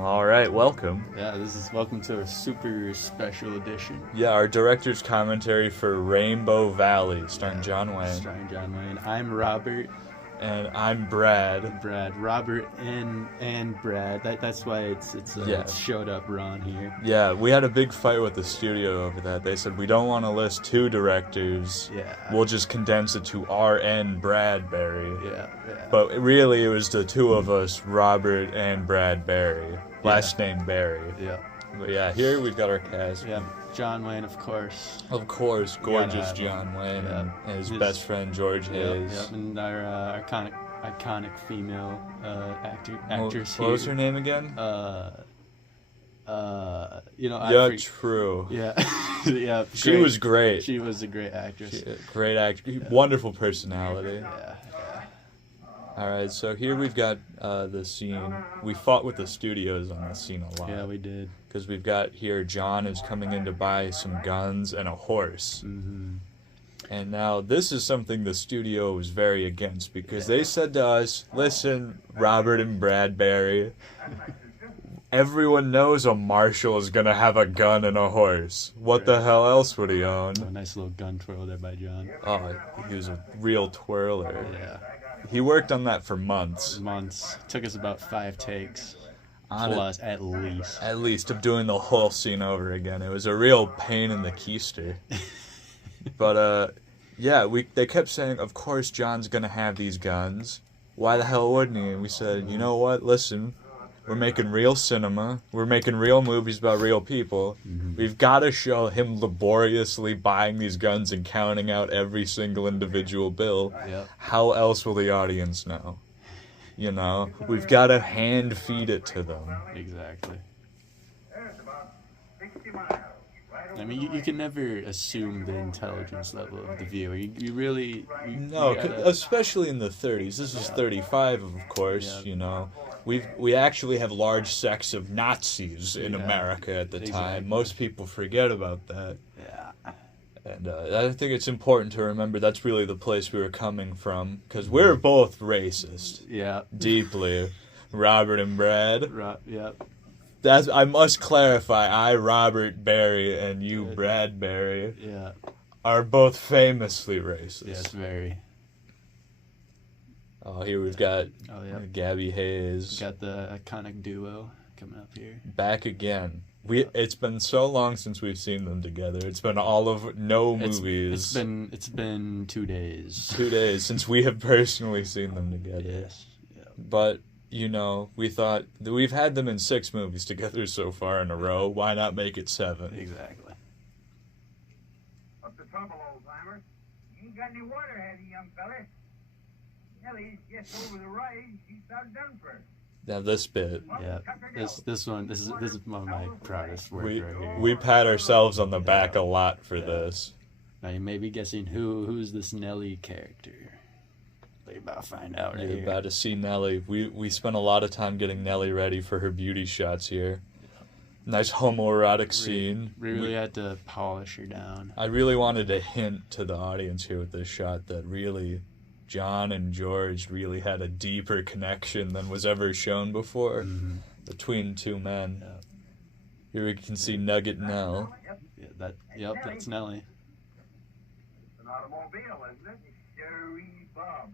All right, welcome. Yeah, welcome to a super special edition. Yeah, our director's commentary for Rainbow Valley, starring John Wayne. Starring John Wayne. I'm Robert. And I'm Brad. Robert and Brad. That's why it's showed up wrong here. Yeah, we had a big fight with the studio over that. They said we don't want to list two directors. Yeah. We'll just condense it to R.N. Bradbury. Yeah. But really, it was the two of us, Robert and Brad Barry. Last name Barry. Yeah. But yeah, here we've got our cast. Yeah, John Wayne, of course. Of course, gorgeous John Wayne and his best friend George Hayes. Yep, and our iconic female actress here. What was her name again? True. Yeah, yeah. She was great. She was a great actress. Great actress. Wonderful personality. Yeah. Alright, so here we've got the scene. We fought with the studios on this scene a lot. Yeah, we did. Because we've got here John is coming in to buy some guns and a horse. Mm-hmm. And now this is something the studio was very against because they said to us, listen, Robert and Bradbury, everyone knows a marshal is going to have a gun and a horse. What the hell else would he own? A nice little gun twirl there by John. Oh, he was a real twirler. Yeah. He worked on that for months. Took us about 5 takes. Plus, at least. At least, of doing the whole scene over again. It was a real pain in the keister. But, they kept saying, of course John's gonna have these guns. Why the hell wouldn't he? And we said, you know what, listen, we're making real cinema. We're making real movies about real people. Mm-hmm. We've got to show him laboriously buying these guns and counting out every single individual bill. Yep. How else will the audience know? You know, we've got to hand feed it to them. Exactly. I mean, you can never assume the intelligence level of the viewer. You really... Especially in the 30s. This is 35, of course, you know. We actually have large sects of Nazis in America at the time. Most people forget about that. Yeah. And I think it's important to remember that's really the place we were coming from, because we're both racist. Yeah. Deeply. Robert and Brad. Yep. I must clarify, Robert Barry, and you, Brad Barry, are both famously racist. Yes, very. Oh, here we've got Gabby Hayes. We've got the iconic duo coming up here. Back again. It's been so long since we've seen them together. It's been movies. It's been 2 days. 2 days since we have personally seen them together. Yes. Yeah. But, you know, we thought that we've had them in 6 movies together so far in a row. Why not make it 7? Exactly. What's the trouble, old-timer? You ain't got any water, have you, young feller? Nellie gets over the rise, she's about done for. Now this bit. Yeah, this is one of my proudest work right here. We pat ourselves on the back a lot for this. Now you may be guessing who's this Nellie character. But you're about to find out right here. You're about to see Nellie. We spent a lot of time getting Nellie ready for her beauty shots here. Nice homoerotic scene. We really had to polish her down. I really wanted to hint to the audience here with this shot that really John and George really had a deeper connection than was ever shown before between two men. Yeah. Here we can see Nugget Nell. That's Nellie. It's an automobile, isn't it? Sherry Bob.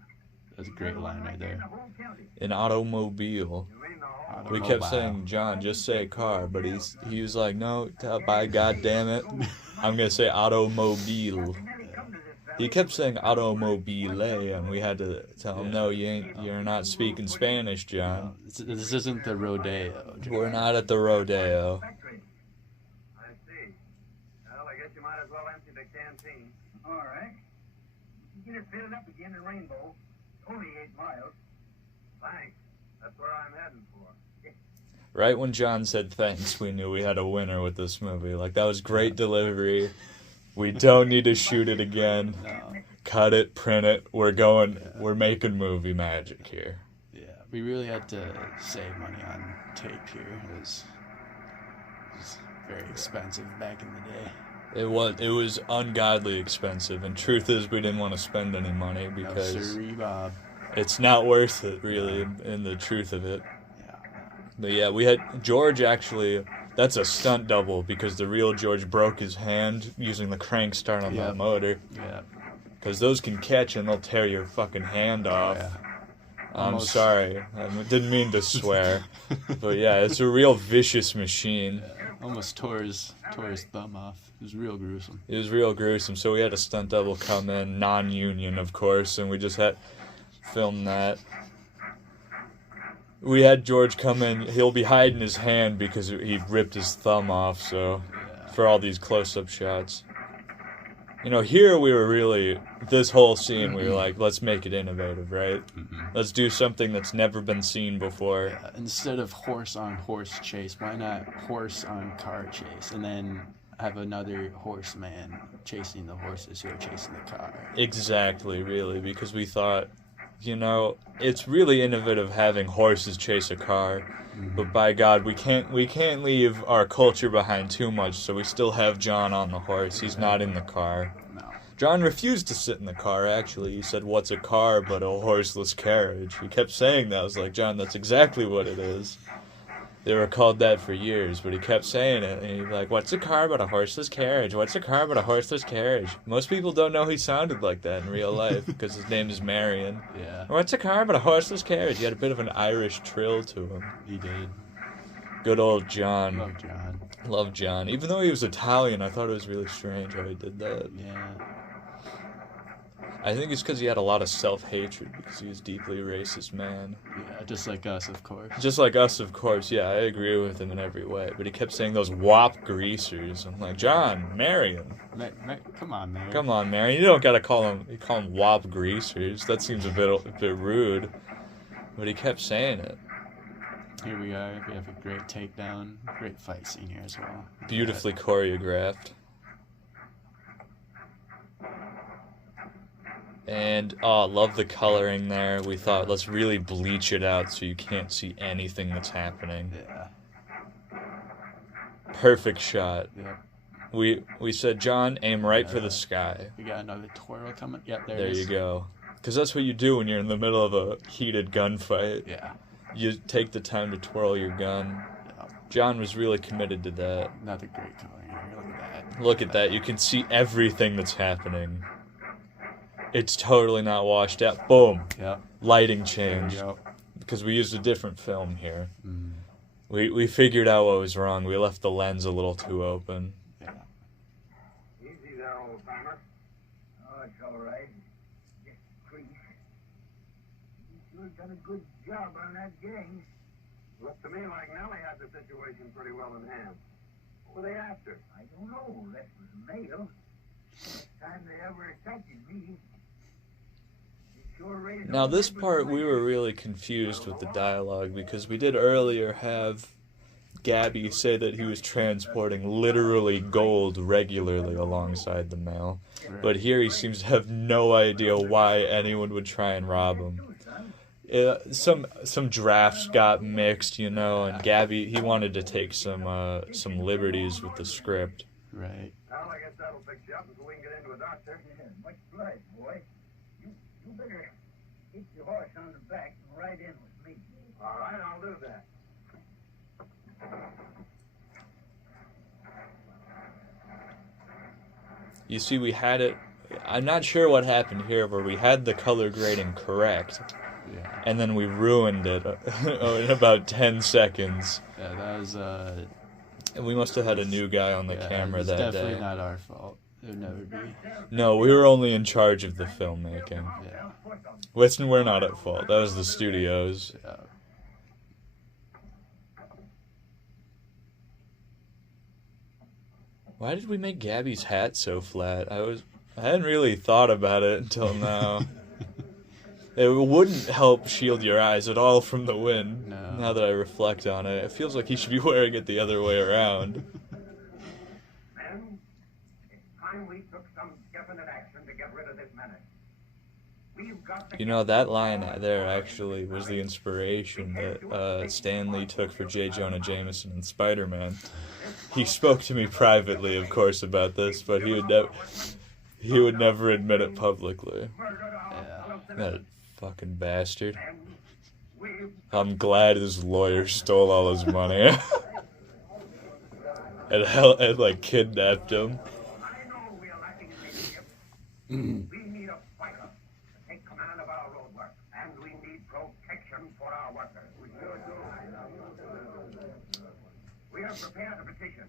That's a great line right there. An automobile. We kept saying, John, just say car, but he was like, no, by God damn it, I'm gonna say automobile. He kept saying automobile, and we had to tell him, no, you're not speaking Spanish, John. This isn't the rodeo, John. We're not at the rodeo. I see. Well, I guess you might as well empty the canteen. All right. You get it fitted up again in Rainbow. Only 8 miles. Thanks. That's where I'm heading for. Right when John said thanks, we knew we had a winner with this movie. Like, that was great delivery. We don't need to shoot it again. No. Cut it, print it. We're making movie magic here. Yeah, we really had to save money on tape here. It was very expensive back in the day. It was ungodly expensive, and truth is we didn't want to spend any money because Bob. it's not worth it, really, in the truth of it. Yeah. But yeah, we had George actually. That's a stunt double because the real George broke his hand using the crank start on that motor. Yeah. Because those can catch and they'll tear your fucking hand off. Yeah. I'm sorry. I didn't mean to swear. But yeah, it's a real vicious machine. Yeah. Almost tore his thumb off. It was real gruesome. It was real gruesome. So we had a stunt double come in, non-union, of course, and we just had filmed that. We had George come in. He'll be hiding his hand because he ripped his thumb off, so for all these close-up shots. You know, here we were really, this whole scene, we were like, let's make it innovative, right? Let's do something that's never been seen before. Yeah, instead of horse-on-horse chase, why not horse-on-car chase? And then have another horseman chasing the horses who are chasing the car. Exactly, really, because we thought, you know, it's really innovative having horses chase a car, but by God, we can't leave our culture behind too much, so we still have John on the horse. He's not in the car. No. John refused to sit in the car, actually. He said, what's a car but a horseless carriage? He kept saying that. I was like, John, that's exactly what it is. They were called that for years, but he kept saying it, and he'd be like, what's a car but a horseless carriage? What's a car but a horseless carriage? Most people don't know he sounded like that in real life, because his name is Marion. Yeah. What's a car but a horseless carriage? He had a bit of an Irish trill to him. He did. Good old John. Love John. Love John. Even though he was Italian, I thought it was really strange how he did that. Yeah. I think it's because he had a lot of self-hatred, because he was a deeply racist man. Yeah, just like us, of course. Just like us, of course, yeah, I agree with him in every way. But he kept saying those wop greasers. I'm like, John, Marion. Come on, man. Come on, Marion. You don't gotta call him wop greasers. That seems a bit rude. But he kept saying it. Here we are. We have a great takedown. Great fight scene here as well. Beautifully choreographed. And, love the coloring there. We thought, let's really bleach it out so you can't see anything that's happening. Yeah. Perfect shot. Yep. We said, John, aim right for the sky. We got another twirl coming. Yep, there There it is. you go. Because that's what you do when you're in the middle of a heated gunfight. Yeah. You take the time to twirl your gun. Yep. John was really committed to that. Another great coloring here. Look at that. Look at that. You can see everything that's happening. It's totally not washed out. Boom. Yep. Lighting There change. you go. Because we used a different film here. Mm. We figured out what was wrong. We left the lens a little too open. Yeah. Easy there, old timer. Oh, it's all right. Just crease. You sure done a good job on that gang. Looked to me like Nellie had the situation pretty well in hand. What were they after? I don't know. That was a male. First time they ever affected me. Now this part we were really confused with the dialogue because we did earlier have Gabby say that he was transporting literally gold regularly alongside the mail. But here he seems to have no idea why anyone would try and rob him. Some drafts got mixed, you know, and Gabby, he wanted to take some liberties with the script. Right. Well, I guess that'll fix you up until we can get into a doctor. Yeah, much obliged, boy. You better get your horse on the back and ride in with me. All right, I'll do that. You see, we had it, I'm not sure what happened here, but we had the color grading correct. Yeah. And then we ruined it in about 10 seconds. Yeah, that was And we must have had a new guy on the camera that day. It's definitely not our fault. It would never be. No, we were only in charge of the filmmaking. Yeah. Listen, we're not at fault. That was the studios. Yeah. Why did we make Gabby's hat so flat? I hadn't really thought about it until now. It wouldn't help shield your eyes at all from the wind. No. Now that I reflect on it, it feels like he should be wearing it the other way around. Men, it's time we took some definite action to get rid of this menace. We've got to You know, that line there actually was the inspiration that Stan Lee took for J. Jonah Jameson in Spider-Man. He spoke to me privately, of course, about this, but he would never admit it publicly. Yeah. That fucking bastard. I'm glad his lawyer stole all his money. and like kidnapped him. I know we're lacking in leadership. We need a fighter to take command of our road work, and we need protection for our workers. We have prepared a petition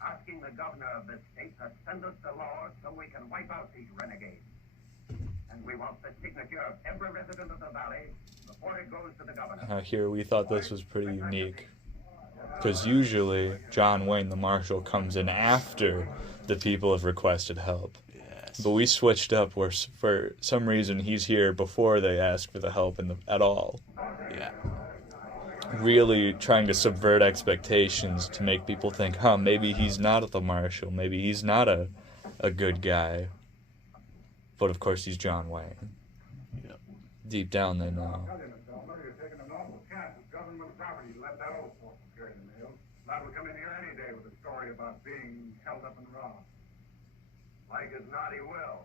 asking the governor of this state to send us the laws so we can wipe out these renegades. And we want the signature of every resident of the valley before it goes to the governor. Now here we thought this was pretty unique. Because usually John Wayne, the marshal, comes in after the people have requested help. Yes. But we switched up where for some reason he's here before they ask for the help at all. Yeah. Really trying to subvert expectations to make people think, maybe he's not the marshal, maybe he's not a good guy. But of course he's John Wayne. Yep. Deep down they know. You're taking an awful chance with government property. Let that old folks carry the mail. Lad will come in here any day with a story about being held up and robbed. Like as not, he will.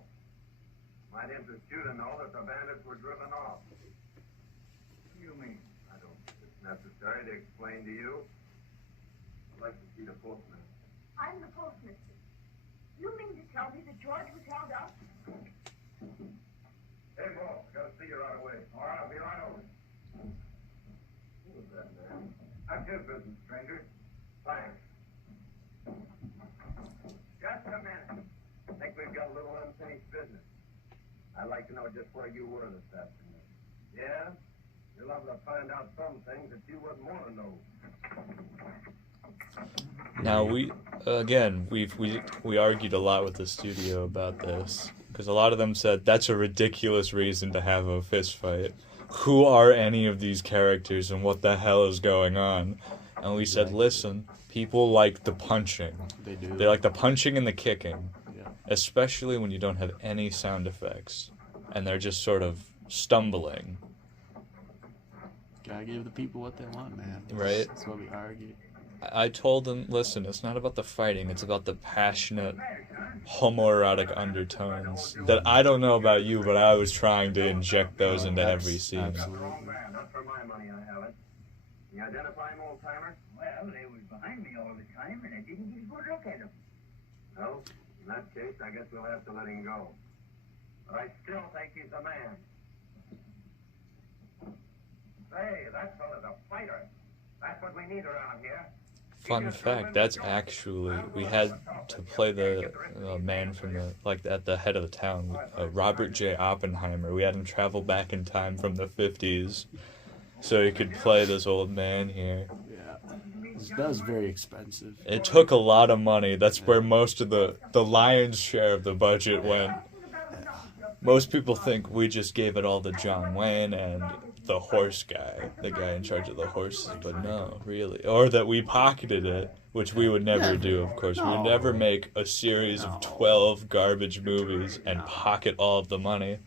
Might interest you to know that the bandits were driven off. What do you mean? I don't think it's necessary to explain to you. I'd like to see the postman. I'm the postmistress. You mean to tell me that George was held up? Hey, boss, gotta see you right away. All right, I'll be right over. Who was that man? That's his business, stranger. Thanks. Just a minute. I think we've got a little unfinished business. I'd like to know just where you were this afternoon. Yeah? You're liable to find out some things that you wouldn't want to know. Now we argued a lot with the studio about this because a lot of them said that's a ridiculous reason to have a fist fight. Who are any of these characters and what the hell is going on? And we said, listen, people like the punching. They do. They like the punching and the kicking, Yeah. especially when you don't have any sound effects and they're just sort of stumbling. Gotta give the people what they want, man. Right. That's what we argue. I told them, listen, it's not about the fighting, it's about the passionate homoerotic undertones that I don't know about you, but I was trying to inject those into every scene. Absolutely. Wrong man. Not for my money, I haven't. You identify him, old timer? Well, they was behind me all the time, and I didn't get a good look at them. No? In that case, I guess we'll have to let him go. But I still think he's the man. Say, that fella's a fighter. That's what we need around here. Fun fact, that's actually, we had to play the man from at the head of the town, Robert J. Oppenheimer. We had him travel back in time from the 50s so he could play this old man here. Yeah. That was very expensive. It took a lot of money. That's where most of the lion's share of the budget went. Most people think we just gave it all to John Wayne and the horse guy, the guy in charge of the horses, but no, really. Or that we pocketed it, which we would never do, of course. We would never make a series of 12 garbage movies and pocket all of the money.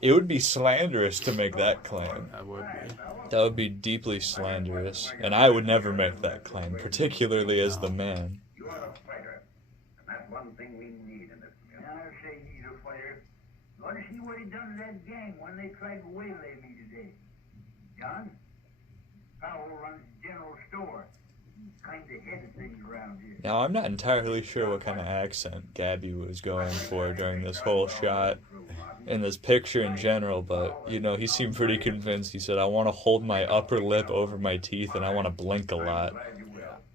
It would be slanderous to make that claim. That would be. That would be deeply slanderous, and I would never make that claim, particularly as the man. You're a fighter, and that's one thing we need in this community. I say he's a fighter. You ought to see what he done to that gang when they tried to waylay me today. John, Powell runs the general store. He's kind of headed things around here. Now, I'm not entirely sure what kind of accent Gabby was going for during this whole shot, in this picture in general, but, he seemed pretty convinced. He said, I want to hold my upper lip over my teeth and I want to blink a lot.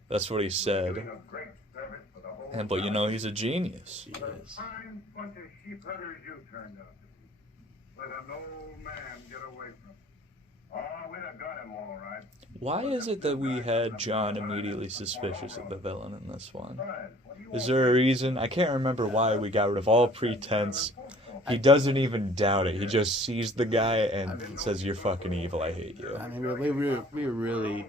That's what he said. But he's a genius. He is. Fine bunch of sheep herders you turned out to be. Let an old man get away from it. Oh, we'd have got him all right. Why is it that we had John immediately suspicious of the villain in this one? Is there a reason? I can't remember why we got rid of all pretense. He doesn't even doubt it. He just sees the guy and says, "You're fucking evil. I hate you." I mean, we were really,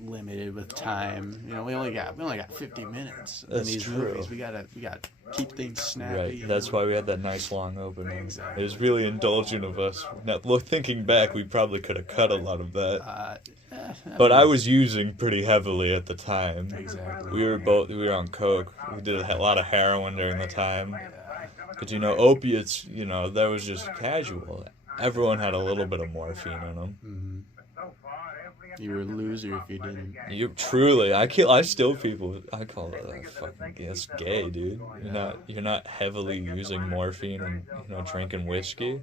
limited with time. We only got 50 minutes in That's these true. movies. We gotta keep things snappy. Right. That's why we had that nice long opening. Exactly. It was really indulgent of us. Now, thinking back, we probably could have cut a lot of that. But I was using pretty heavily at the time. Exactly. We were on coke. We did a lot of heroin during the time. Because, opiates, that was just casual. Everyone had a little bit of morphine in them. Mm-hmm. You were a loser if you didn't. You truly, I still people, I call it fucking, that's gay, dude. You're not heavily using morphine and, drinking whiskey.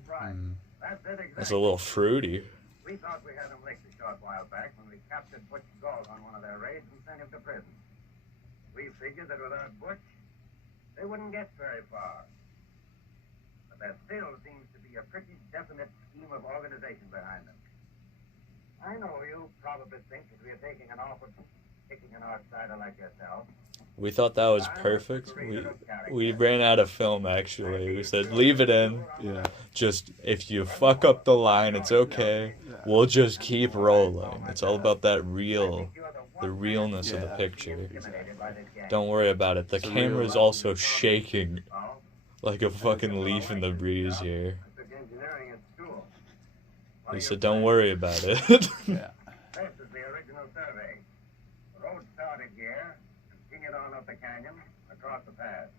That's a little fruity. We thought we had him licked a short while back when we captured Butch Galt on one of their raids and sent him to prison. We figured that without Butch, they wouldn't get very far. But there still seems to be a pretty definite scheme of organization behind them. I know you probably think that we are taking an awful kicking an outsider like yourself. We thought that was perfect. We ran out of film, actually. We said, leave it in. Yeah. Just, if you fuck up the line, it's okay. We'll just keep rolling. It's all about the realness of the picture. Don't worry about it. The camera's also shaking like a fucking leaf in the breeze here. He said, don't worry about it. Yeah. This is the original survey. The road started here, continued on up the canyon, across the pass.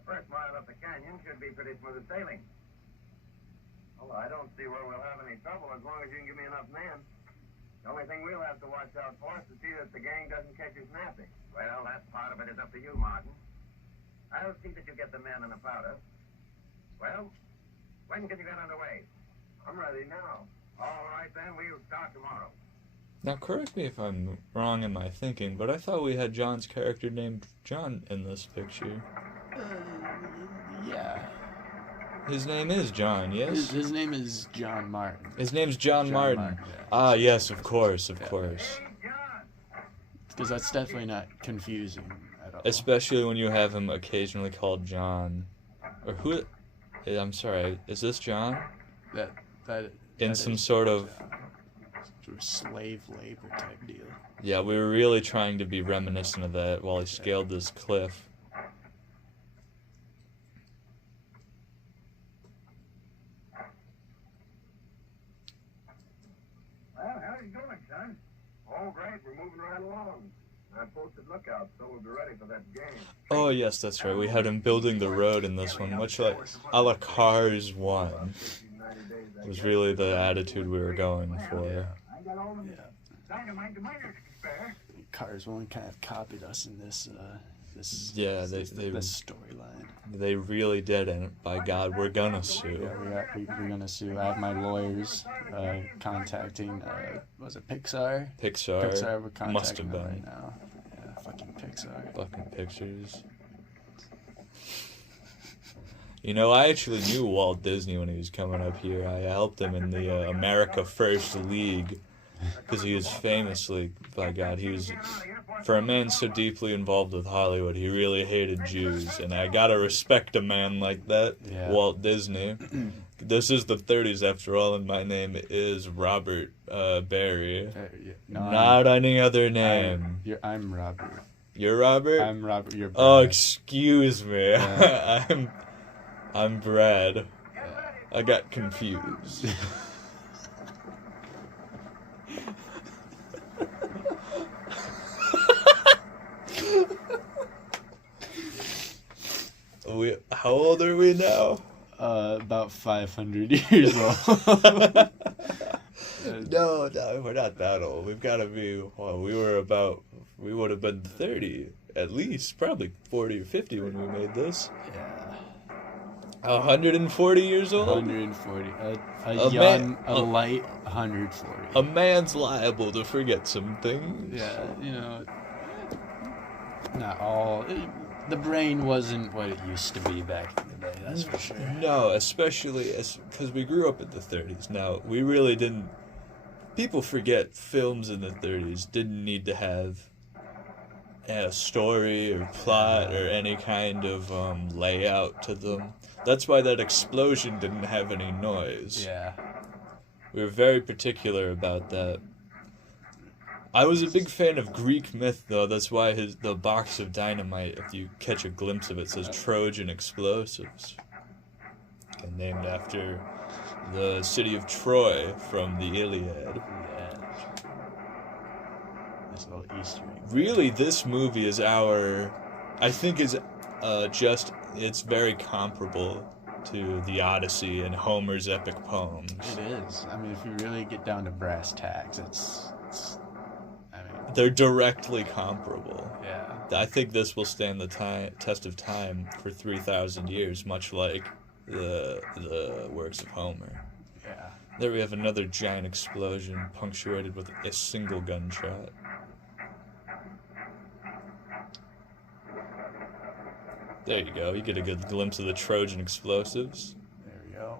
The first mile up the canyon should be pretty smooth sailing. Well, I don't see where we'll have any trouble as long as you can give me enough men. The only thing we'll have to watch out for is to see that the gang doesn't catch us napping. Well, that part of it is up to you, Martin. I'll see that you get the men and the powder. Well, when can you get underway? I'm ready now. All right, then, we'll start tomorrow. Now, correct me if I'm wrong in my thinking, but I thought we had John's character named John in this picture. Yeah. His name is John, yes? His name is John Martin. His name's John Martin. Yeah. Ah, yes, of course. Because that's definitely not confusing at all. Especially when you have him occasionally called John. Or who... I'm sorry, is this John? That In some sort of slave labor type deal. Yeah, we were really trying to be reminiscent of that while he scaled this cliff. Well, how's it going, son? All great. We're moving right along. I posted lookouts, so we'll be ready for that game. Oh, yes, that's right. We had him building the road in this one, much like a la Cars 1. It was really the attitude we were going for. Cars 1 kind of copied us in this storyline. They really did, and by God, we're gonna sue. Yeah, we're gonna sue. I have my lawyers contacting, was it Pixar? Pixar we're contacting must have them been. right now. Yeah, fucking Pixar. Fucking pictures. You know, I actually knew Walt Disney when he was coming up here. I helped him in the America First League, because he was famously, by God, he was, for a man so deeply involved with Hollywood, he really hated Jews, and I gotta respect a man like that, Yeah. Walt Disney. This is the 30s after all, and my name is Robert Barry. No, Not any other name. I'm Robert. You're Robert? I'm Robert. You're Brad. Oh, excuse me. Yeah. I'm Brad. I got confused. How old are we now? About 500 years old. No, we're not that old. We've got to be, we would have been 30, at least, probably 40 or 50 when we made this. Yeah. 140 years old? 140. A light 140. A man's liable to forget some things. Yeah, not all. The brain wasn't what it used to be back in the day, that's for sure. No, especially because we grew up in the 30s. Now, we really didn't... People forget films in the 30s didn't need to have a story or plot or any kind of layout to them. That's why that explosion didn't have any noise. Yeah. We were very particular about that. I was a big fan of Greek myth, though. That's why the box of dynamite, if you catch a glimpse of it, says Trojan explosives. And named after the city of Troy from the Iliad. Yeah. This little Easter egg. Really, this movie is it's very comparable to the Odyssey and Homer's epic poems. It is. I mean, if you really get down to brass tacks, it's They're directly comparable. Yeah. I think this will stand the test of time for 3,000 years, much like the works of Homer. Yeah. There we have another giant explosion punctuated with a single gunshot. There you go. You get a good glimpse of the Trojan explosives. There we go.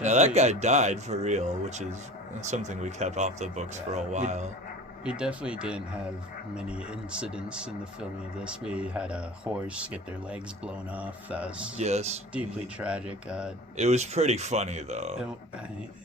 Now that guy died for real, which is something we kept off the books for a while. We definitely didn't have many incidents in the filming of this. We had a horse get their legs blown off. That was deeply tragic. It was pretty funny though.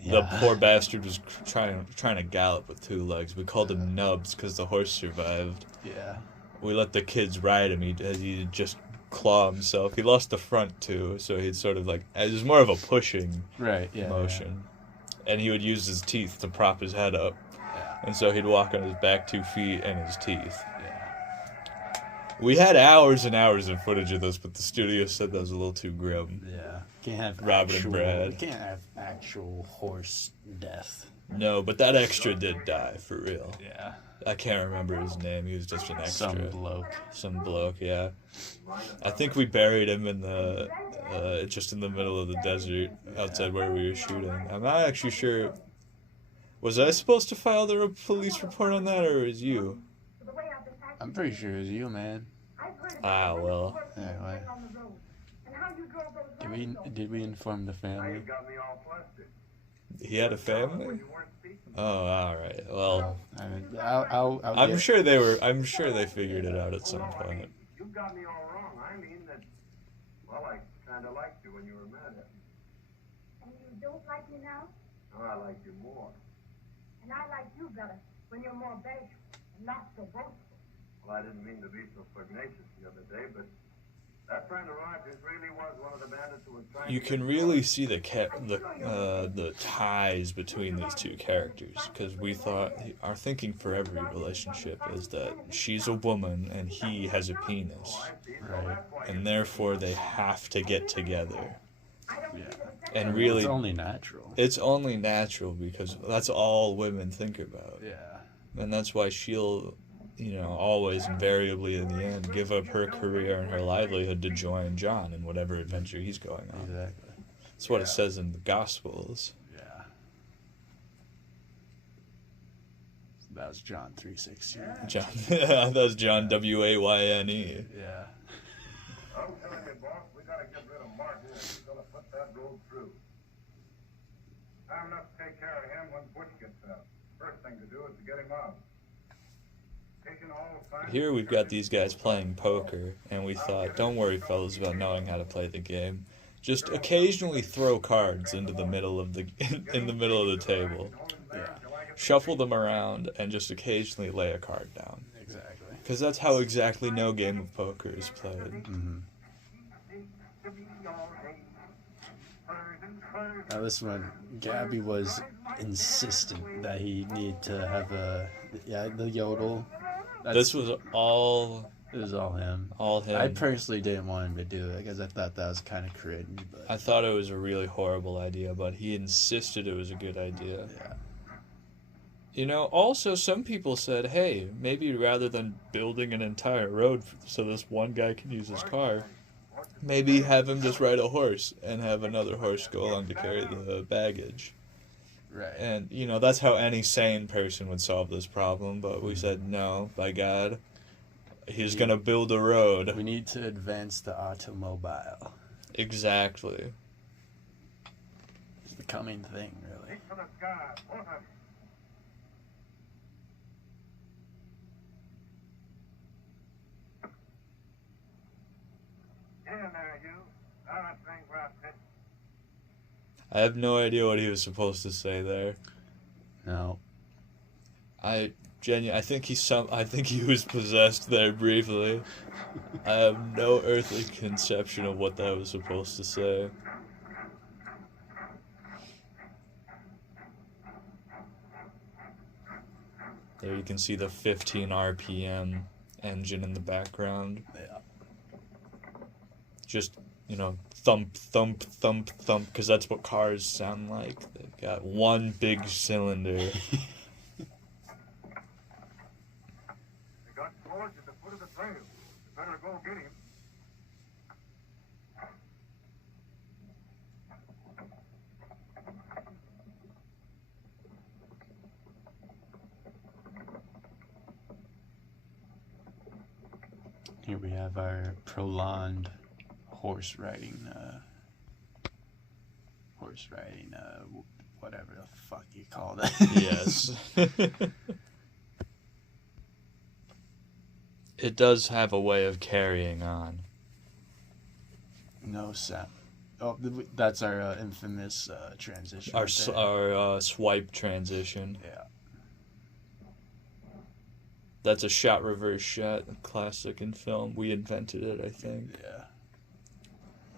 Yeah. The poor bastard was trying to gallop with 2 legs. We called him Nubs because the horse survived. Yeah. We let the kids ride him. He'd just claw himself. He lost the front too, so he'd sort of like, it was more of a pushing motion. Yeah. And he would use his teeth to prop his head up. Yeah. And so he'd walk on his back 2 feet and his teeth. Yeah. We had hours and hours of footage of this, but the studio said that was a little too grim. Yeah. Can't have Robert and Brad. Can't have actual horse death. No, but that extra did die, for real. Yeah. I can't remember his name. He was just an extra. Some bloke, yeah. I think we buried him in the, just in the middle of the desert outside where we were shooting. I'm not actually sure. Was I supposed to file the police report on that, or was you? I'm pretty sure it was you, man. Ah, well. Anyway. Did we inform the family? He had a family? Oh, all right. Well, I'm sure they were. I'm sure they figured it out at some point. You got me all wrong. I mean that. Well, I kind of liked you when you were mad at me. And you don't like me now? No, I like you more. And I like you better when you're more bashful and not so boastful. Well, I didn't mean to be so pugnacious the other day, but that friend of Roger's really was one of the bandits who was trying. You can really see the ties between these two characters, because we thought our thinking for every relationship is that she's a woman and he has a penis, Right. and therefore they have to get together. Yeah. And really, It's only natural. It's only natural because that's all women think about, Yeah. and that's why she'll, always invariably in the end give up her career and her livelihood to join John in whatever adventure he's going on. Exactly. That's what it says in the Gospels. Yeah. That was John 3:16. John, that was John Wayne. Yeah. I'm telling you, boss, we gotta get rid of Martin and he's gonna put that road through. Time enough to take care of him when Butch gets out. First thing to do is to get him out. Here we've got these guys playing poker, and we thought, don't worry, fellas, about knowing how to play the game. Just occasionally throw cards into the middle of the in the middle of the table. Yeah. Shuffle them around, and just occasionally lay a card down. Exactly. Because that's how exactly no game of poker is played. Mm-hmm. Now this one, Gabby was insistent that he needed to have the yodel. This was all... It was all him. All him. I personally didn't want him to do it because I thought that was kind of cringe. But I thought it was a really horrible idea, but he insisted it was a good idea. yeah. Also some people said, hey, maybe rather than building an entire road so this one guy can use his car, maybe have him just ride a horse and have another horse go along to carry the baggage. Right. And, that's how any sane person would solve this problem, but we said, no, by God, he's going to build a road. We need to advance the automobile. Exactly. It's the coming thing, really. Reach for the sky, both of you. Get in there, you. Now that thing grabs it. I have no idea what he was supposed to say there. No. I think he was possessed there briefly. I have no earthly conception of what that was supposed to say. There you can see the 15 RPM engine in the background. Yeah. Just, thump, thump, thump, thump, because that's what cars sound like. They've got one big cylinder. trail. You better go get him. Here we have our prolonged horse riding, whatever the fuck you call that. Yes. It does have a way of carrying on. No sound. Oh, that's our infamous transition. Our right there. swipe transition. Yeah. That's a shot reverse shot, a classic in film. We invented it, I think. Yeah.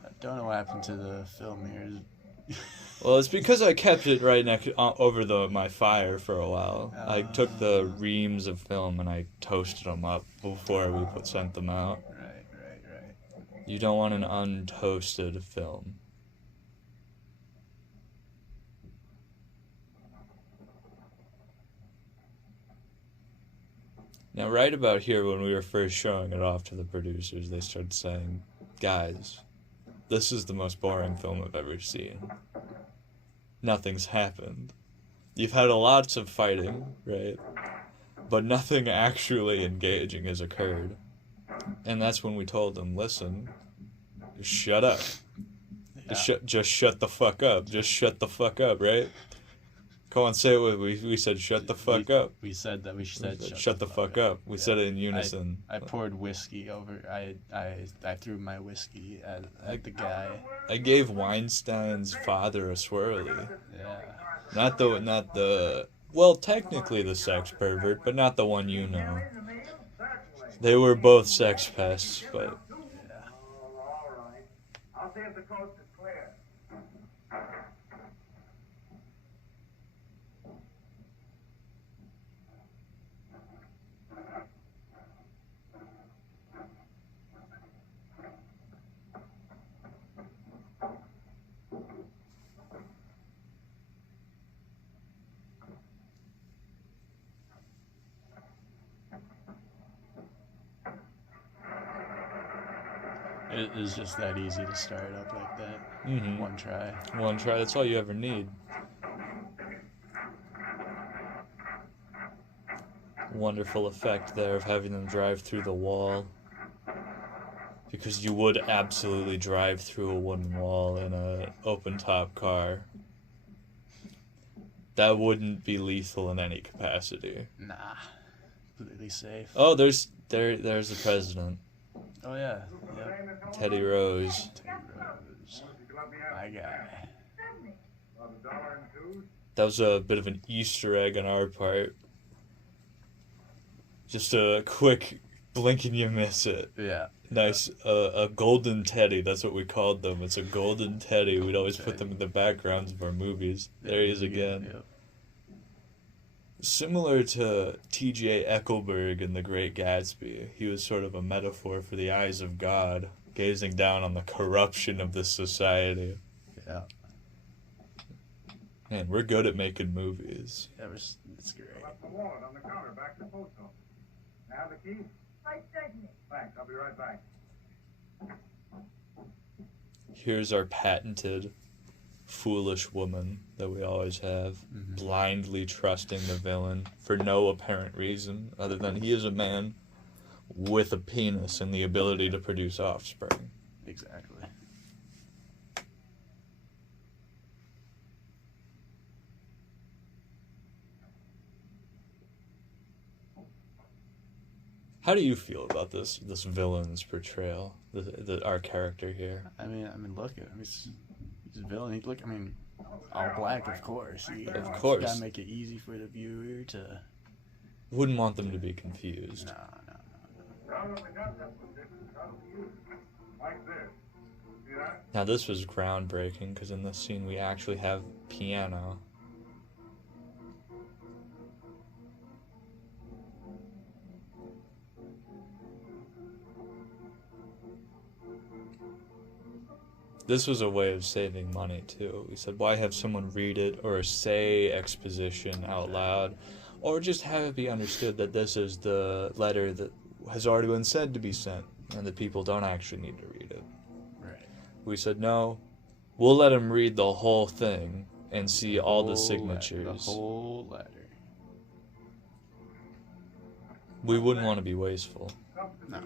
I don't know what happened to the film here. Well, it's because I kept it right next over my fire for a while. I took the reams of film and I toasted them up before we sent them out. Right. You don't want an untoasted film. Now, right about here, when we were first showing it off to the producers, they started saying, "Guys, this is the most boring film I've ever seen. Nothing's happened. You've had lots of fighting, right? But nothing actually engaging has occurred." And that's when we told them, "Listen, just shut up. Yeah. Just shut the fuck up. Just shut the fuck up, right? Go on, say it with me. We said, shut the fuck up. We said that. We said Shut the fuck up. We said it in unison. I poured whiskey over. I threw my whiskey at the guy. I gave Weinstein's father a swirly. Yeah. Not the well, technically the sex pervert, but not the one you know. They were both sex pests, but Yeah. Oh, all right. I'll see if the coast is clear. It is just that easy to start up like that. Mhm. One try. one try, that's all you ever need. Wonderful effect there of having them drive through the wall. Because you would absolutely drive through a wooden wall in a open top car. That wouldn't be lethal in any capacity. Nah. Completely safe. Oh, there's the president, Oh yeah. Yep. Teddy Rose. Teddy Rose. My guy. About $1.02. That was a bit of an Easter egg on our part. Just a quick blink and you miss it. Yeah. Nice, a golden teddy. That's what we called them. It's a golden teddy. We'd always put them in the backgrounds of our movies. There he is again. Yep. Similar to T.J. Eckelberg in The Great Gatsby, he was sort of a metaphor for the eyes of God, gazing down on the corruption of this society. Yeah. Man, we're good at making movies. It's great. I left the wallet on the counter back to the post office. May I have the key? Right, certainly. Thanks. I'll be right back. Here's our patented foolish woman that we always have, blindly trusting the villain for no apparent reason other than he is a man with a penis and the ability to produce offspring. Exactly. How do you feel about this villain's portrayal, our character here? I mean, look at him. He's a villain. Look, I mean, all black, of course. Of course. Gotta make it easy for the viewer to. Wouldn't want them to be confused. No. Well, we got that position. How do we use it? Like this. See that? Now this was groundbreaking because in this scene we actually have piano. This was a way of saving money too. We said, why have someone read it or say exposition out loud, or just have it be understood that this is the letter that has already been said to be sent, and the people don't actually need to read it. Right. We said, no, we'll let them read the whole thing and see all the signatures. The whole letter. We wouldn't want to be wasteful. No.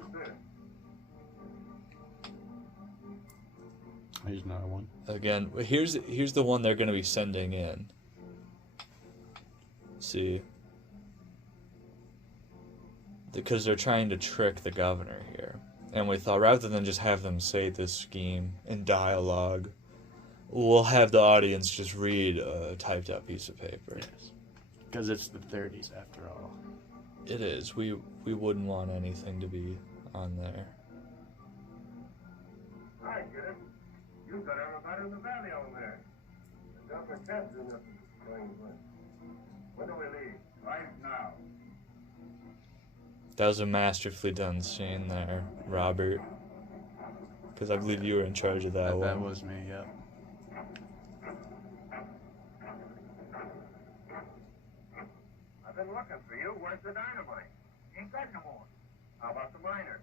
Here's another one. Again, here's the one they're going to be sending in. See? Because they're trying to trick the governor here. And we thought, rather than just have them say this scheme in dialogue, we'll have the audience just read a typed out piece of paper. Yes. Because it's the 30s after all. It is. We wouldn't want anything to be on there. Hi, kid. You've got everybody in the valley on there. Got the cats in this thing. When do we leave? Right now. That was a masterfully done scene there, Robert. Because I believe you were in charge of that one. That was me, yep. I've been looking for you. Where's the dynamite? Ain't got no more. How about the miners?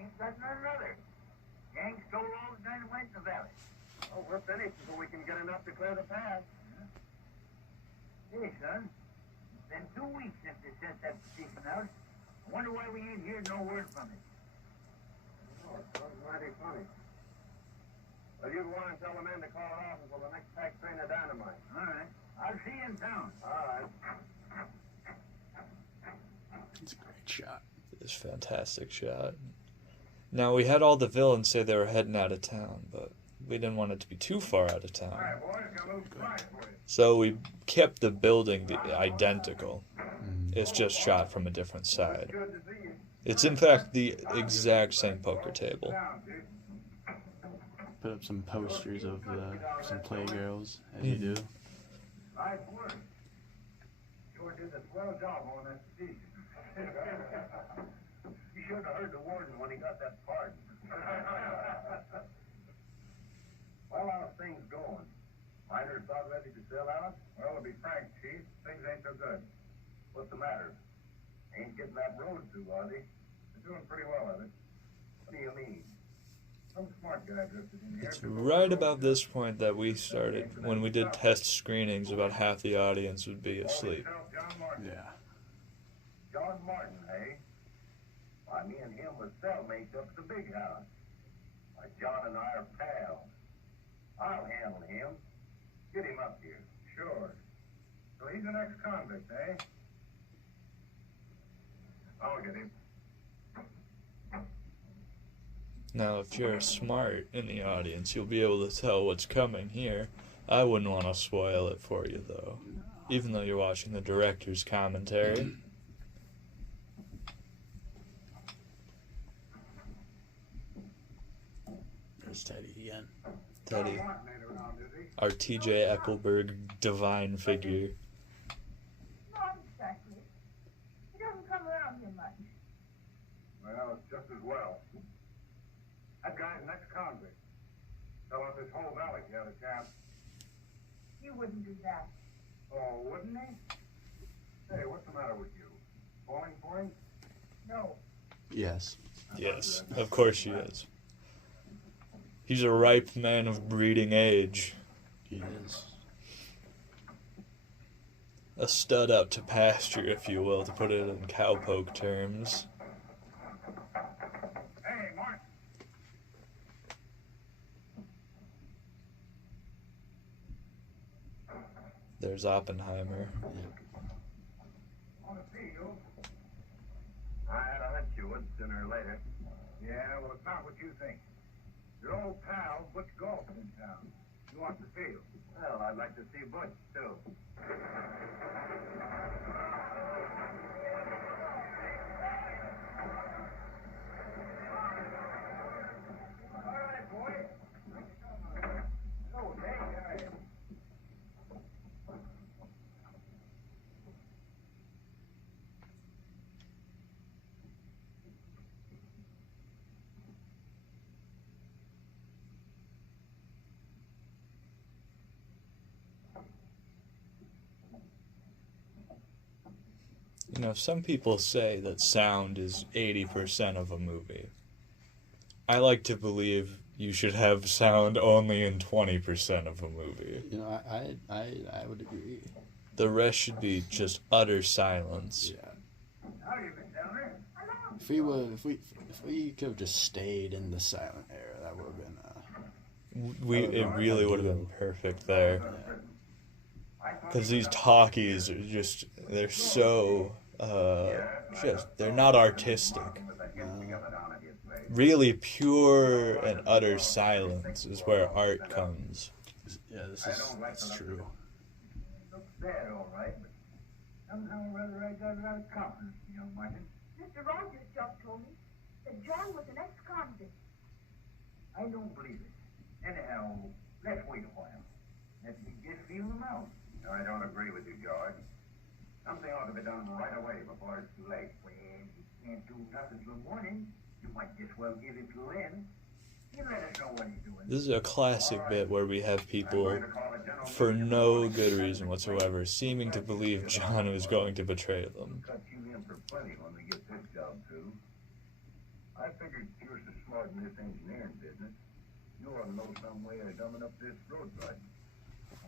Ain't got none other. Gang stole all the dynamite in the valley. Oh, we're finished so we can get enough to clear the path. Hey, son. It's been 2 weeks since they sent that petition out. I wonder why we ain't heard no word from it. Oh, it sounds mighty funny. Well, you go on and tell the men to call it off until the next pack train of dynamite. All right. I'll see you in town. All right. It's a great shot. It's a fantastic shot. Now, we had all the villains say they were heading out of town, but we didn't want it to be too far out of town. All right, boys. Got a little surprise for you. So we kept the building identical. It's just shot from a different side. Good to see you. It's in fact the exact same poker table. Down, dude. Put up some posters of some playgirls, as you do. Nice work. Sure did a swell job on that petition. You should have heard the warden when he got that pardon. Well, how's things going? Miners about ready to sell out? Well, to be frank, Chief, things ain't so good. What's the matter? Ain't getting that road through, are they? They're doing pretty well of it. What do you mean? Some smart guy drifted in here. It's right about this point that we started. When we did test screenings, about half the audience would be asleep. John Martin. Yeah. John Martin, eh? Why, me and him was cellmates up at the big house. Why, John and I are pals. I'll handle him. Get him up here. Sure. So he's an ex-convict, eh? I'll get him. Now, if you're smart in the audience, you'll be able to tell what's coming here. I wouldn't want to spoil it for you, though. Even though you're watching the director's commentary. There's Teddy again. Teddy, John Martin ain't around, is he? our T.J. Eckelberg divine figure. Not exactly. He doesn't come around here much. Well, it's just as well. That guy's an ex-convict. Fell out this whole valley if you had a chance. He wouldn't do that. Oh, wouldn't he? Hey, what's the matter with you? Falling for him? No. Yes. Yes, of course she is. He's a ripe man of breeding age. He is. A stud up to pasture, if you will, to put it in cowpoke terms. Hey, Martin. There's Oppenheimer. Want to see you? I had a hunch you would sooner or later. Yeah, well, it's not what you think. Your old pal, Butch Golf's in town. He wants to see you. Well, I'd like to see Butch, too. All right, boy. Oh, hey, You know, some people say that sound is 80% of a movie. I like to believe you should have sound only in 20% of a movie. You know, I would agree. The rest should be just utter silence. Yeah. Howdy, Miss Downer. If we could have just stayed in the silent era, that would have been It really would have been perfect there. Because these talkies are just, they're so, they're not artistic. Really pure and utter silence is where art comes. yeah, that's true. Looks bad, all right, but somehow or other I got a lot of confidence in young Martin. Mr. Rogers just told me that John was an ex-convict. I don't believe it. Anyhow, let's wait a while. Let me just feel them out. I don't agree with you, George. Something ought to be done right away before it's too late. Well, you can't do nothing till morning. You might just well give him till then. You let us know what he's doing. This is a classic bit where we have people, for no good reason whatsoever, seeming to believe John was going to betray them. Cut you in for plenty when we get this job through. I figured you're so smart in this engineering business. You ought to know some way of dumbing up this road project.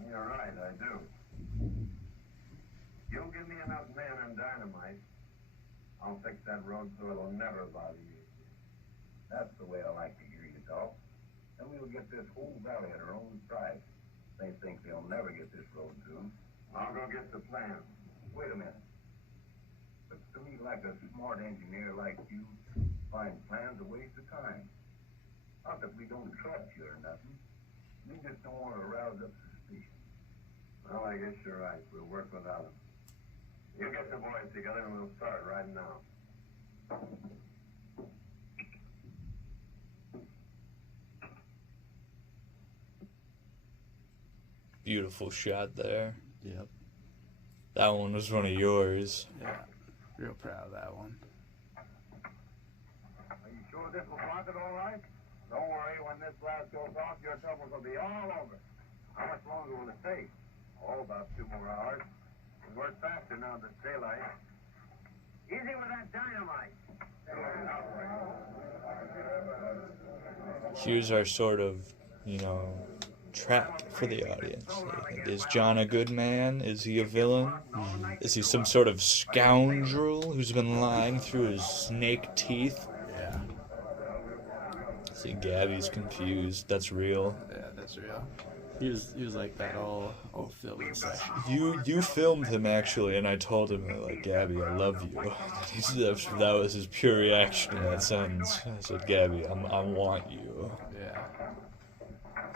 You're right, I do. You'll give me enough men and dynamite, I'll fix that road so it'll never bother you. That's the way I like to hear you talk. Then we'll get this whole valley at our own price. They think they'll never get this road through. I'll go get the plan. Wait a minute. Looks to me like a smart engineer like you find plans a waste of time. Not that we don't trust you or nothing. We just don't want to rouse up suspicion. Well, I guess you're right. We'll work without them. You get the boys together and we'll start right now. Beautiful shot there. Yep. That one was one of yours. Yeah. Real proud of that one. Are you sure this will block it all right? Don't worry, when this blast goes off, your troubles will be all over. How much longer will it take? Oh, about 2 more hours. We'll work faster now that daylight. Easy with that dynamite. Here's our sort of, trap for the audience. Is John a good man? Is he a villain? Is he some sort of scoundrel who's been lying through his snake teeth? Yeah. See, Gabby's confused. That's real. Yeah, that's real. He was like that all filming session. You filmed him actually, and I told him like, Gabby, I love you. That was his pure reaction to that sentence. I said, Gabby, I want you. Yeah.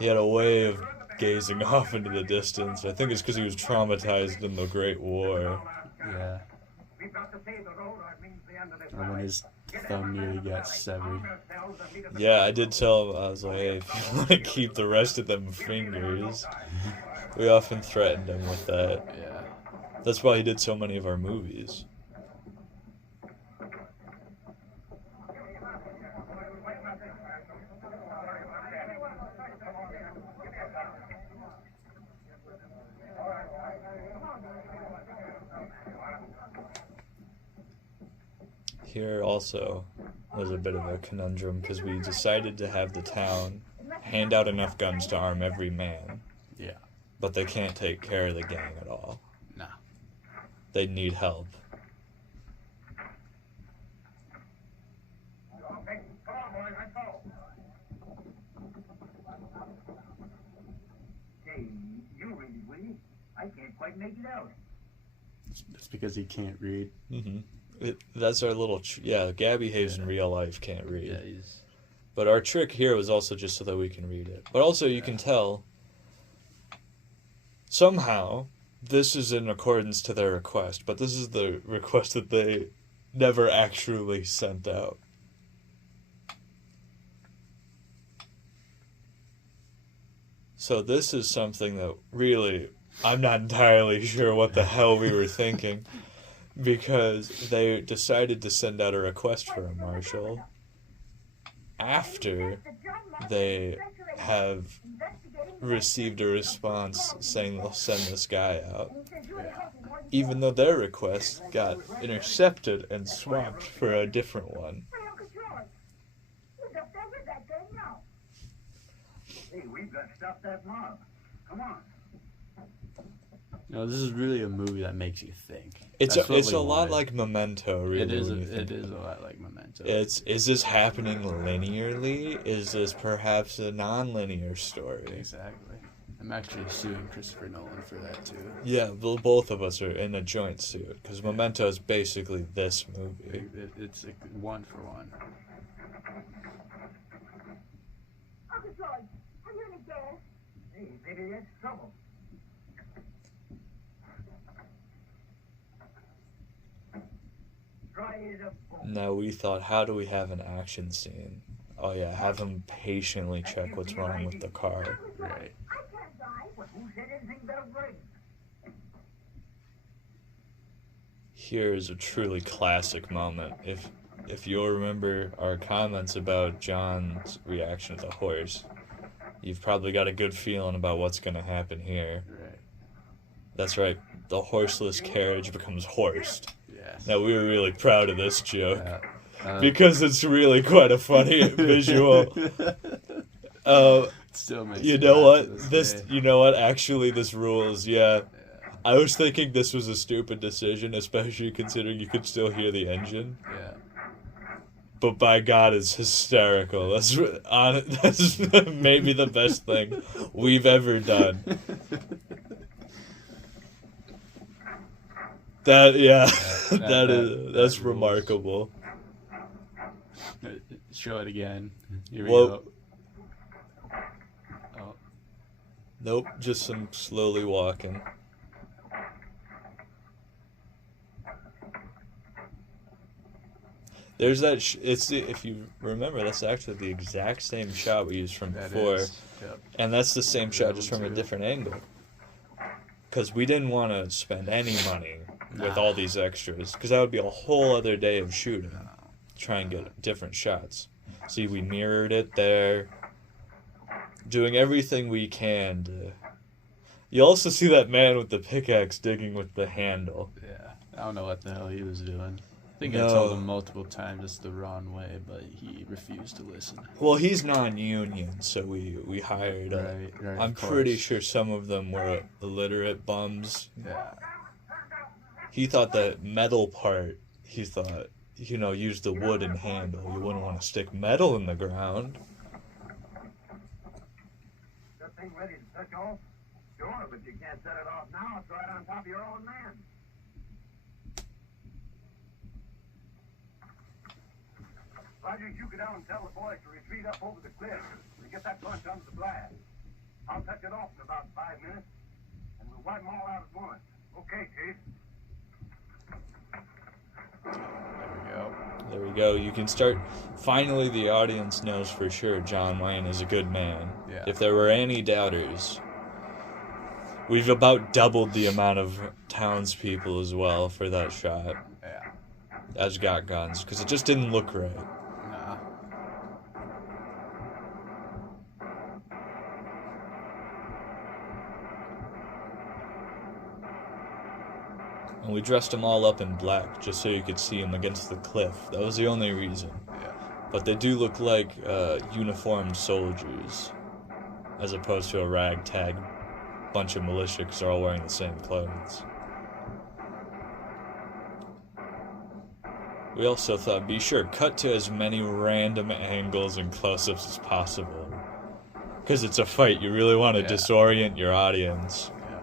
He had a way of gazing off into the distance. I think it's because he was traumatized in the Great War. Yeah. And when his thumb nearly got severed. Yeah, I did tell him, I was like, hey, if you want to keep the rest of them fingers. We often threatened him with that. Yeah. That's why he did so many of our movies. Here also was a bit of a conundrum because we decided to have the town hand out enough guns to arm every man. Yeah. But they can't take care of the gang at all. Nah. They need help. Okay, come on, boys, let's go. Hey, you read it, will you? I can't quite make it out. It's because he can't read. Mm-hmm. That's our little... Gabby Hayes in real life can't read. Yeah, he's... But our trick here was also just so that we can read it. But also you can tell, somehow, this is in accordance to their request, but this is the request that they never actually sent out. So this is something that really, I'm not entirely sure what the hell we were thinking, because they decided to send out a request for a marshal after they have received a response saying they'll send this guy out, even though their request got intercepted and swapped for a different one. Hey, we've got to stop that mob. Come on. No, this is really a movie that makes you think. It's That's what a we lot wanted. like Memento, really. It is. when you think It is a about lot like Memento. Is this happening linearly? Is this perhaps a non-linear story? Exactly. I'm actually suing Christopher Nolan for that too. Yeah, well, both of us are in a joint suit because Memento is basically this movie. It's like one for one. Uncle George, are you in a gas? Hey, maybe that's trouble. Try it up. Now we thought, how do we have an action scene? Oh yeah, have him patiently check what's wrong with the car. Right. I can't drive. Well, who said anything about break? Here is a truly classic moment. If you'll remember our comments about John's reaction to the horse, you've probably got a good feeling about what's going to happen here. Right. That's right, the horseless carriage becomes horsed. Yes. Now we were really proud of this joke Yeah. because it's really quite a funny visual. Still makes You me know laugh to what? this day. You know what? Actually, this rules. Yeah. Yeah. I was thinking this was a stupid decision, especially considering you could still hear the engine. Yeah. But by God, it's hysterical. That's maybe the best thing we've ever done. That's that rules. remarkable. Show it again. Here we Well- go. Oh, Nope, just some slowly walking. There's that. If you remember, that's actually the exact same shot we used from that before, is. Yep. and that's the same shot just from a too. different angle. Because we didn't want to spend any money with Nah. all these extras, because that would be a whole other day of shooting. Try and get different shots. See, we mirrored it there, doing everything we can to. You also see that man with the pickaxe digging with the handle. Yeah. I don't know what the hell he was doing. I think I No. told him multiple times it's the wrong way, but he refused to listen. Well, he's non-union, so we hired. Right, I'm of course. pretty sure some of them were illiterate bums. Yeah. He thought that metal part. He thought, use the wood and handle. You wouldn't want to stick metal in the ground. That thing ready to touch off? Sure, but you can't set it off now. It's right on top of your own man. Roger, you go down and tell the boys to retreat up over the cliff and get that bunch under the blast. I'll touch it off in about 5 minutes, and we'll wipe them all out at once. Okay, Chief. There we go. There we go. You can start. Finally, the audience knows for sure John Wayne is a good man. Yeah. If there were any doubters, we've about doubled the amount of townspeople as well for that shot Yeah. as got guns, because it just didn't look right. Nah. And we dressed them all up in black just so you could see them against the cliff. That was the only reason. Yeah. But they do look like uniformed soldiers, as opposed to a ragtag bunch of militia because they're all wearing the same clothes. We also thought, be sure, cut to as many random angles and close-ups as possible. Because it's a fight, you really want to Yeah. disorient your audience. Yeah.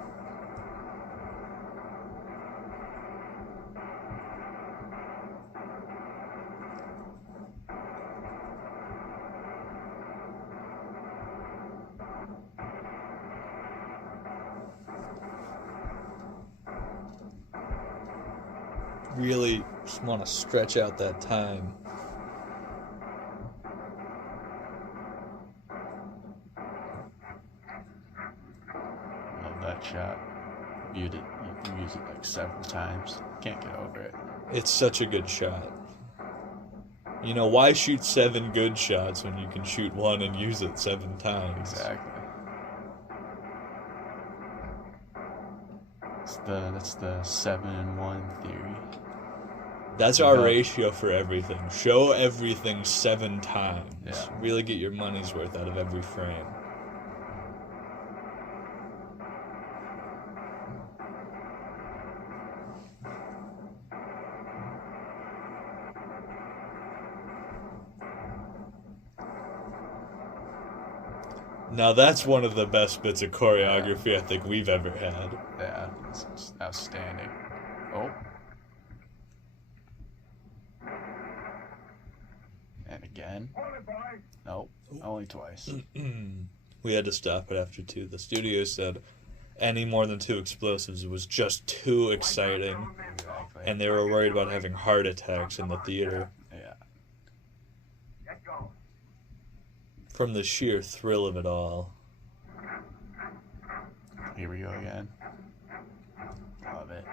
Really just want to stretch out that time. Love that shot. You use it like several times. Can't get over it. It's such a good shot. Why shoot 7 good shots when you can shoot one and use it 7 times? Exactly. That's the 7-1 theory. That's our ratio for everything. Show everything 7 times. Yeah. Really get your money's worth out of every frame. Now that's one of the best bits of choreography I think we've ever had. Yeah, it's outstanding. Oh. And again. Nope, only twice. We had to stop it after 2. The studio said any more than 2 explosives was just too exciting. Exactly. And they were worried about having heart attacks in the theater. Yeah. From the sheer thrill of it all. Here we go again. Love it.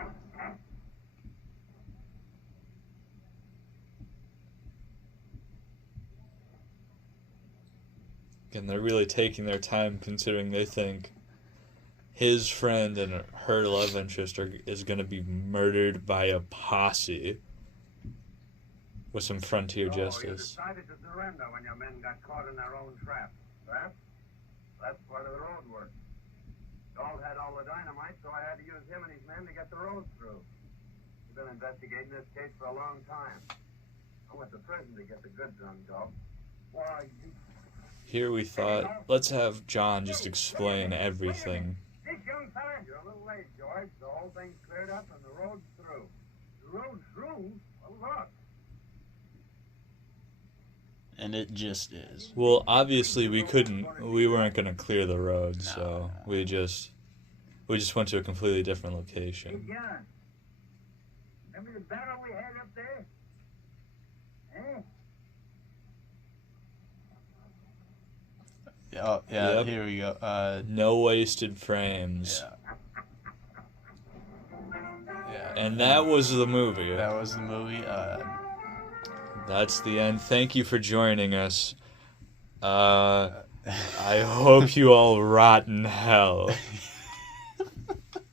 And they're really taking their time considering they think his friend and her love interest is going to be murdered by a posse with some frontier justice. You decided to surrender when your men got caught in their own trap. That's part of the road work. Dalt had all the dynamite, so I had to use him and his men to get the road through. We've been investigating this case for a long time. I went to prison to get the goods on Dalt. Why, you... Here we thought, let's have John just explain everything. This young fella, you're a little late, George. The whole thing's cleared up and the road's through. The road's through? Well, look. And it just is. Well, obviously we weren't going to clear the road, so we just went to a completely different location. Hey, John. Remember the battle we had up there? Eh? Yeah, Yep. Here we go. No wasted frames. Yeah. And that was the movie. That was the movie. That's the end. Thank you for joining us. I hope you all rot in hell.